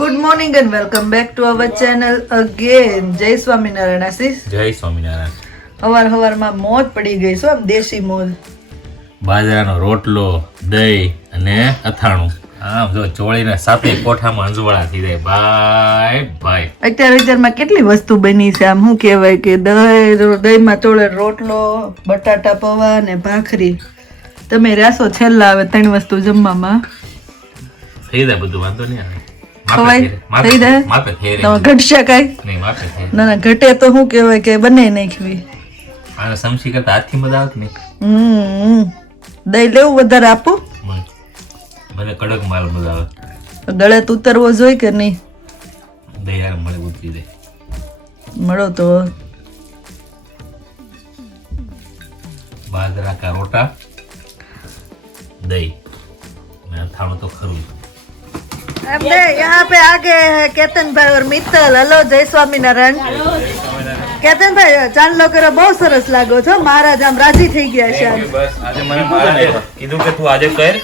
Good morning and welcome back to our channel again. જય સ્વામિનારાયણ આશીષ. જય સ્વામિનારાયણ. હવારમાં મોજ પડી ગઈ છે, આમ દેશી મોજ. બાજરાનો રોટલો, દહીં અને અથાણું. આમ જો ચોળીને સાથે કોઠામાં અંજવાળા થઈ જાય. ભાઈ ભાઈ અત્યારમાં કેટલી વસ્તુ બની છે. આમ શું કહેવાય કે દહીંમાં ચોળે રોટલો, બટાટા પૌવા ને ભાખરી. તમે રાસો છેલ્લા આવે 3 વસ્તુ જમવામાં થઈ જાય, બધું વાંધો નહીં આવે. ખવાય થઈ જાય. માપે ખેરે તમે ઘટશે કઈ નહીં, માપે ખેરે. ના ઘટે તો શું કહેવાય કે બને નાખવી. આને સમસી કરતા હાથથી મજા આવે કે નહીં? દહીં લેવું વધારે આપું? મને કડક માલ મજા આવે. ગળે ઉતરવો જોઈએ કે નહીં? દહીં યાર મળે ઉતરી દે. મળો તો બાજરા કા રોટા, દહીં ને અથાણું તો ખરું. अब यहाँ पे आ गए हैं केतन भाई और मित्तल. हेलो जय स्वामीनारायण. केतन भाई ચાંદલો કરો, બહુ સરસ લાગો છો. મહારાજ આમ રાજી થઈ ગયા છે. બસ આજે મને મહારાજે કીધું કે તું આજે કર.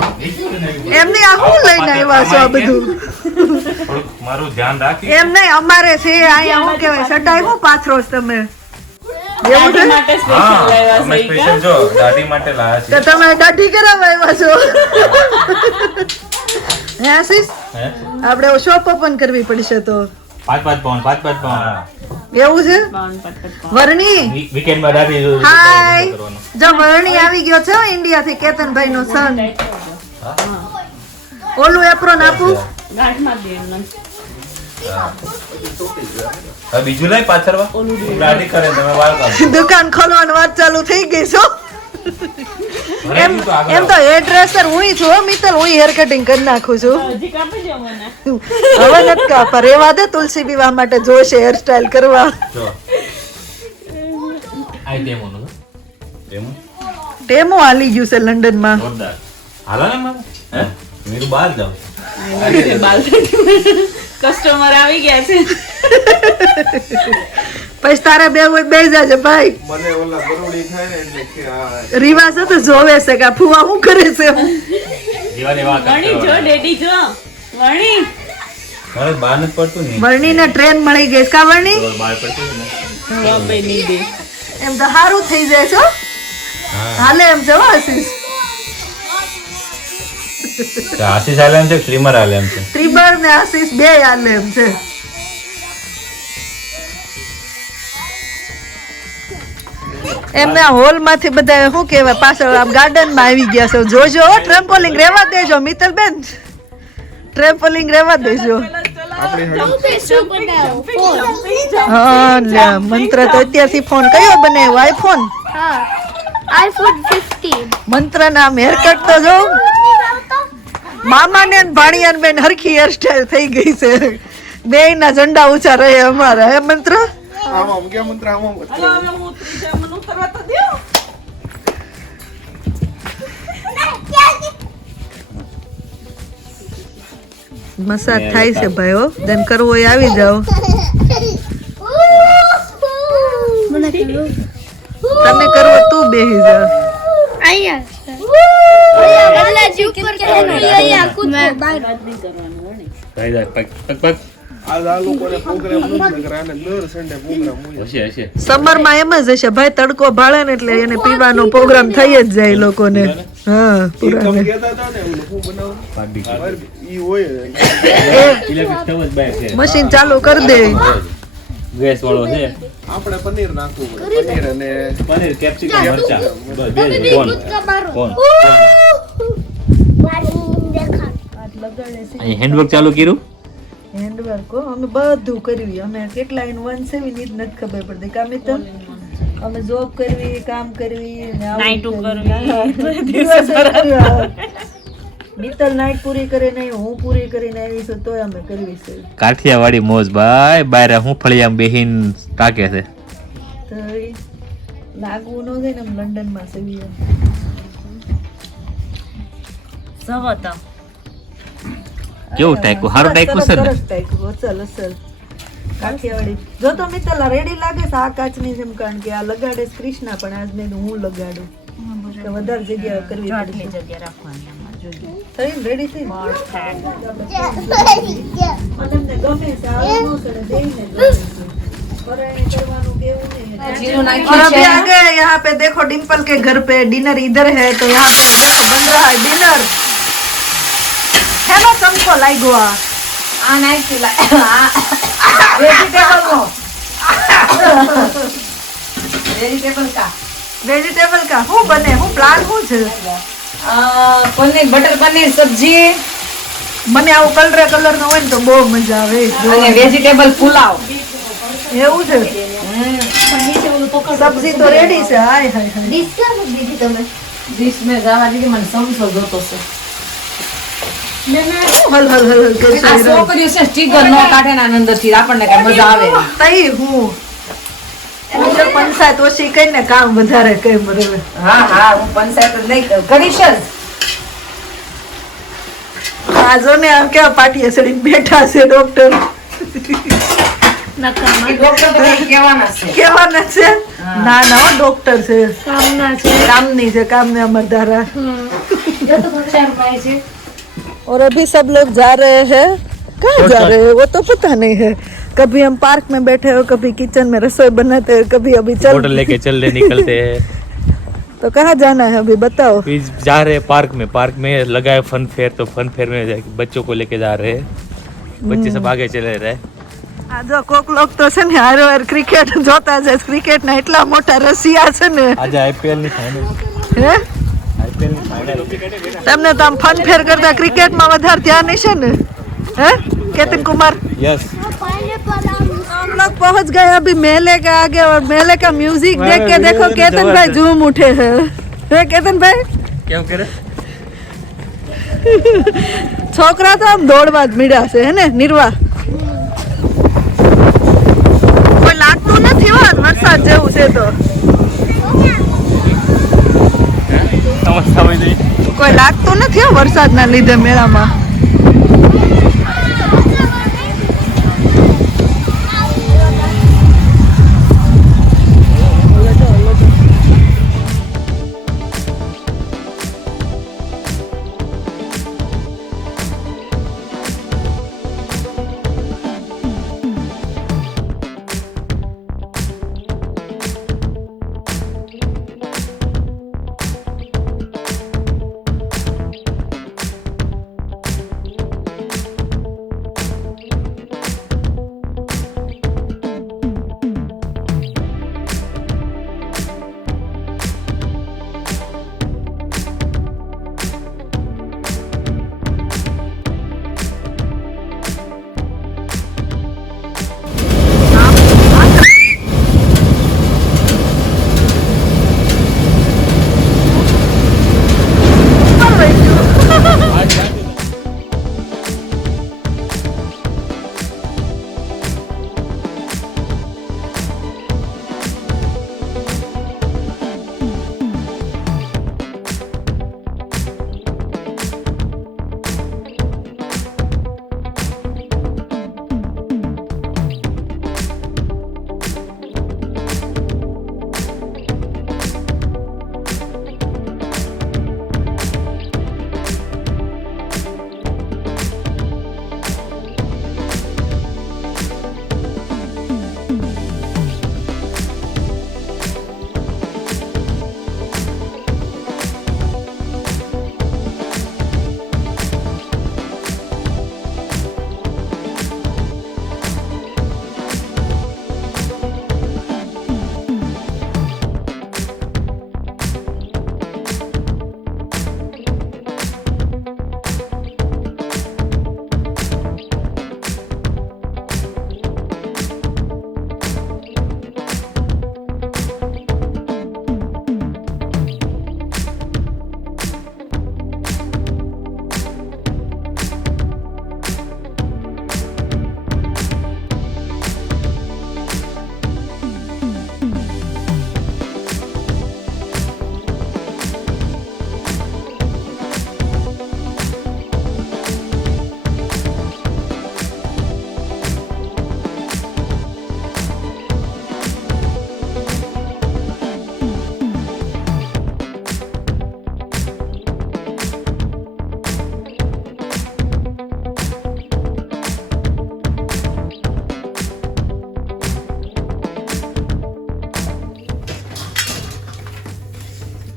એમની આ હું લઈને આવ્યા છો આ બધું? થોડુંક મારું ધ્યાન રાખી. એમ નહીં, અમારે છે અહીંયા શું કહેવાય સટાઈ હું પાથરો છો તમે? એવું છે? હા, અમે સ્પેશિયલ જો દાઢી માટે લાયા તો છે. તમે દાઢી કરાવવા આવ્યા છો? હે આશીષ, આપણે શોપ ઓપન કરવી પડશે તો. 5 પાઉન્ડ. એવું છે? વર્ણી વીકેન્ડમાં દાઢી હાય, કરવાનું. જો વર્ણી આવી ગયો છે ઇન્ડિયા થી, કેતનભાઈ નો સન. ઓલું એપ્રોન આપું? હવે બીજું લઈ પાછળવા દાઢી કરે તમે વાળ કાઢો. દુકાન ખોલવાની વાત ચાલુ થઈ ગઈ છો. એમ તો હેર ડ્રેસર હું છું હો મિત્તલ, હું હેર કટિંગ કરી નાખું છું. હવે નથી કાપા, રેવા દે. તુલસી વિવાહ માટે જોશે હેર સ્ટાઇલ કરવા. જો આઈ ડેમોનો ડેમો ટેમો હાલી ગયું છે લંડન માં. જોરદાર હાલો ને મારે હે મેરું બહાર જાવ. કસ્ટમર આવી ગયા છે. પછી તારા બે જાજે ભાઈ. મને ઓલા બરોડી થાય ને એટલે કે આ રીવા છે તો જોવે છે કે આ ફુવા શું કરે છે. જીવાની વાત વણી જો ડેડી જો વણી મારે બહાર નથી પડતું ને. વર્ણીને ટ્રેન મળી ગઈ છે કા વર્ણી? બહાર પડતું ને. બાપે ની દે એમ તો સારું થઈ જાય છો. હાલે એમ છે હો આશીષ. આશીષ હાલે એમ છે, ટ્રીમર હાલે એમ છે. ત્રિબર ને આશીષ બે હાલે એમ છે. એમને હોલ માંથી બધા શું કહેવાય પાછળ આમ ગાર્ડન માં આવી ગયા છે. જોજો ટ્રેમ્પોલિંગ રેવા દેજો મિત્તલ બેન, ટ્રેમ્પોલિંગ રેવા દેજો. હા લે, મંત્ર તો અત્યારથી ફોન કયો બનાવ્યો? આઈફોન. iPhone 15. મંત્ર નામ હેરકટ તો જો મામા ને ભાણિયાન બેન હરખી હેરસ્ટાઈલ થઈ ગઈ છે. બે ના ઝંડા ઊંચા રહે અમારા. હે મંત્ર આમ કે મંત્ર આમ મસાજ થાય છે ભાઈ. હો દેન કરવો એ આવી જાઓ. મને કરો. તમે કરવો તું બેહી જા. અહીંયા અલ્લા જી ઉપર કેનો અહીંયા કૂદ બહાર. ભાઈ જા પગ પગ આ લોકોને પ્રોગ્રામ નથી કરાને દર સન્ડે પ્રોગ્રામ હોય. હશે. સમર માં એમ જ હશે ભાઈ, તડકો ભાળે ને એટલે એને પીવાનો પ્રોગ્રામ થઈ જ જાય લોકોને. હા એકમ પૂરા કહેતા હતા ને ઓલું શું બનાવું ઈ હોય ઇલેક્ટ્રિક સ્ટવ જ બાય છે. મશીન ચાલુ કરી દે. ગેસ વાળો છે. આપણે પનીર નાખવું પડે. પનીર અને પનીર કેપ્સિકમ મરચા બસ બે કોણ અહીં હેન્ડવર્ક ચાલુ કર્યું. હેન્ડવર્ક અમે બધું કરવી. અમે કેટલા ઇન વન છે એ જ નથી ખબર પડતી. કામ તો અમે જોબ કરવી, કામ કરવી ને આવું નાઈટું કરવી. દિવસે કરવા. મિત્તલ નાઈટ પૂરી કરીને આવી, હું પૂરી કરીને આવી છું તોય અમે કરવી છે. કાઠિયાવાડી મોજ ભાઈ. બારે હું ફળિયામ બેહીન તાકે છે. તો ઈ લાગવું ન જાય ને આમ લંડન માં સેવી એમ. સવત કેવું ટાઈકું? હારું ટાઈકું છે ને? સરસ ટાઈકું, અસલ અસલ કાઠિયાવાડી. જો તો મિત્તલ રેડી લાગે છે આ કાચની જેમ, કારણ કે આ લગાડે છે કૃષ્ણા, પણ આજ મેં હું લગાડું. વધારે જગ્યા કરવી આટલી પડશે. જગ્યા રાખવાની આમાં જોઈએ. થઈ રેડી થઈ Yeah. ગમે છે આવું ન સડે દેઈને ગમે છે પરાણે કરવાનું કેવું નહીં जीरो और नाखी अभी आ गए यहाँ पे देखो डिम्पल के घर पे डिनर इधर है तो यहाँ पे देखो बन रहा है डिनर है ना चमको लाई गोवा आ नाखी वेजिटेबल नो वेजिटेबल का વેજીટેબલ કા હું બને હું પ્લાન શું છે પનીર બટર પનીર સબ્જી મને આવું કલર નો હોય ને તો બહુ મજા આવે અને વેજીટેબલ પુલાવ એવું છે સબ્જી તો રેડી છે હાય હાય હાય ડીશ में જવા દીધી મને સમસો જોતો છે હલ હલ હલ હલ કરશે આ છોકરીઓ છે સ્ટીકર નો કાઢે ના અંદરથી આપણને કઈ મજા આવે નહીં. તઈ હું પંચાયત ઓછી કરીને કામ વધારે કઈ બરાબર હા હા હું પંચાયત જ નહીં કરીશ જ આ જો ને આમ કેવા પાટીએ ચડીને બેઠા છે ડોક્ટર ડોક્ટર તો કંઈ કહેવાના છે કેવાના છે ના ના હો ડોક્ટર છે કામની છે કામ में अमर धारा और अभी सब लोग जा रहे हैं कहाँ जा रहे हैं वो तो पता नहीं है कभी हम पार्क में बैठे हो कभी किचन में रसोई बनाते हैं कभी अभी होटल लेके चलने निकलते हैं तो कहाँ जाना है अभी बताओ फिर जा रहे हैं पार्क में लगा है फन फेयर तो फन फेयर में बच्चों को लेके जा रहे हैं बच्चे सब आगे चले रहे આ જો કોક લોક તો છે ને હારો હાર ક્રિકેટ જોતા છે ક્રિકેટ ના એટલા મોટા રસિયા છે ને आज आईपीएल ની फाइनल હે आईपीएल ની फाइनल તમને તો આમ ફન ફેર કરતા ક્રિકેટ માં વધારે ધ્યાન હશે ને હે केतन कुमार यस हम लोग पहुंच गए अभी मेले के आगे और मेले का म्यूजिक देख के देखो केतन भाई झूम उठे हैं केतन भाई क्या करे छोकरा तो हम दौड़वा ज मीड्या છે હે ને નિર્વા કોઈ લાગતું નથી હો વરસાદ જેવું છે તો समझता हुई नहीं કોઈ લાગતું નથી હો વરસાદના લીધે મેળામાં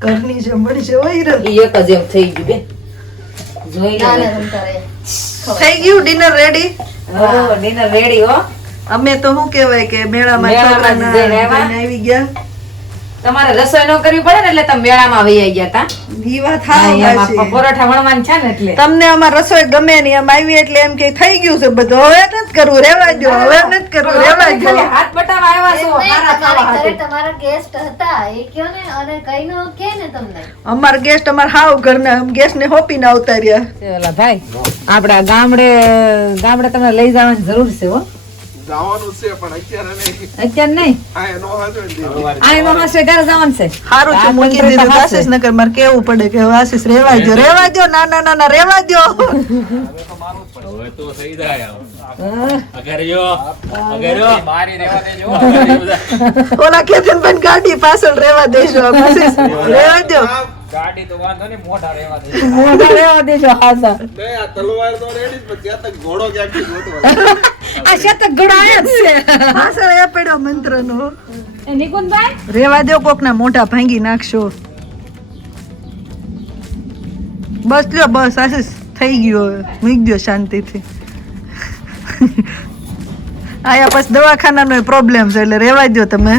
ઘરની જેમ મળી છે હોય રે. ઈ એક જ એમ થઈ ગયું બે જોઈ લે થઈ ગયું ડિનર રેડી. ડિનર રેડી હો. અમે તો શું કહેવાય કે મેળામાં છોકરાના જઈને આવ્યા. જઈને આવી ગયા. તમારે રસોઈ ન કરવી પડે ને એટલે તમે મેળામાં વહી ગયા તા ઈ વાત હાવ એમાં સાચી. પરોઠા વણવાનું છે ને એટલે તમને અમાર રસોઈ ગમે નહીં એમ આવી એટલે એમ કે થઈ ગયું છે બધું હવે નથી કરવું રેવા દો હવે નથી કરવું રેવા દો. ખાલી હાથ બટાવા આવ્યા છો હારા ખાવા તમારા ઘરે હાટુ. તમારા ગેસ્ટ હતા એ કયો ને અને કઈ નો કે ને તમને અમાર ગેસ્ટ અમાર હાવ ઘરના ગેસ્ટ ને હોપીને આવતા રહ્યા. ઓલા ભાઈ આપડા ગામડે તમને લઈ જવાની જરૂર છે હો જવાનું છે પણ અત્યારે નહીં. અત્યારે નહીં આ નો હાજો ને દીદી. આ એમાં માસે ઘરે જવાનું છે હારું છે મૂકી દીધું આશીષ નગર મારે કેવું પડે કે હવે આશીષ રેવા દો ના રેવા દો. હવે તો થઈ જાય અગરજો ઓલા કેતનભાઈ ગાડી પાછળ રેવા દેજો આશીષ રેવા દો. મોઢા રહેવા દેજો હાસા નહીં, આ તલવાર તો રેડી જ, પણ ત્યાં તક ઘોડો ક્યાંકથી ગોતવાનો. આ શતક ગણાય જ છે પાછળ એ પડ્યો મંત્રનો. એ નિકુંજભાઈ રેવા દો કોકના મોઢા ભાંગી નાખશો. બસ લ્યો બસ આશીષ થઈ ગયો હવે મૂકી દો શાંતિથી. આયા પછી દવાખાનાનો પ્રોબ્લેમ છે એટલે રેવા દો તમે.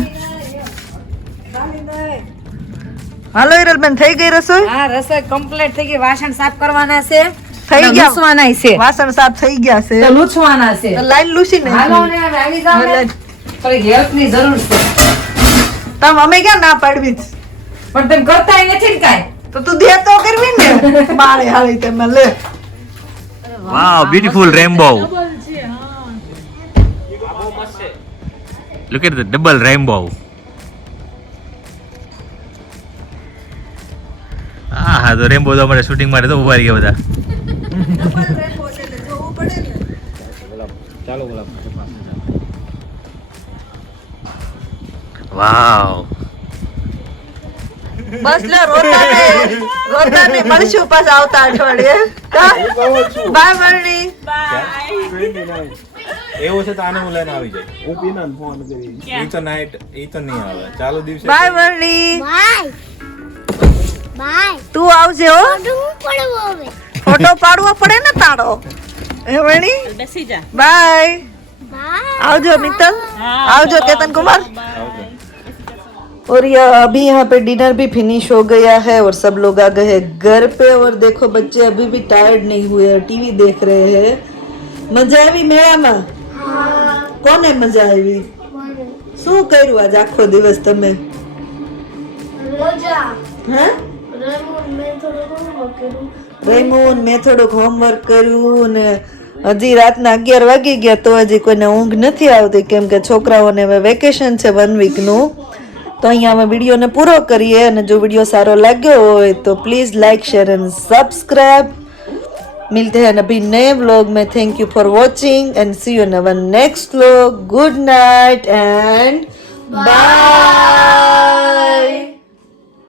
હાલો હિરલબેન થઈ ગઈ રસોઈ. હા રસોઈ કમ્પ્લીટ થઈ ગઈ વાસણ સાફ કરવાના છે થઈ ગયા લૂછવાના છે વાસણ સાફ થઈ ગયા છે. તો લૂછવાના છે લાઈન લૂસી ને હાલો ને હવે આવી જાવ ને થોડી હેલ્પ ની જરૂર છે તમે અમે ક્યાં ના પાડવી છે? પણ તમે કરતાય નથી ને કાંઈ તો તું દે તો કરવી ને બાળે હાળી તમે લે. Wow beautiful Rambo look at the double Rambo. હા તો રેમ્બો તો અમારે શૂટિંગ માટે તો ઉભા રહી ગયા બધા. વાવ બસ લે રોતાને મળશું પાછા આવતા અઠવાડિયે. બાય મરણી. એવું છે તો આને હું લઈને આવી જાય હું પીનાને ફોન કરી. એ તો નાઈટ એ તો નહીં આવે ચાલુ દિવસે બાય મરણી. બાય તું આવજે હો. હું પડવો હવે ફોટો પાડવો પડે ને તારો. એ મરણી બેસી જા. બાય. બાય आवजो मित्तल हाँ, आवजो केतन कुमार. और अभी यहाँ पे डिनर भी फिनिश हो गया है और सब लोग आ गए हैं घर पे और देखो बच्चे अभी भी टायर्ड नहीं हुए टीवी देख रहे हैं. मजा આવી મેળામાં? કોને મજા આવી? શું કર્યું આજ આખો દિવસ તમે? રોજા હા રેમોન મેં થોડું હોમવર્ક કર્યું રેમોન મેં થોડુંક હોમવર્ક કર્યું ને હજી રાતના 11 વાગી ગયા તો હજી કોઈને ઊંઘ નથી આવતી કેમ કે છોકરાઓને હવે વેકેશન છે 1 વીકનું. તો અહીંયા અમે વિડીયોને પૂરો કરીએ અને જો વિડીયો સારો લાગ્યો હોય તો please like share and subscribe. मिलते हैं अभी नए व्लॉग में. Thank you for watching and see you in our next vlog. Good night and bye.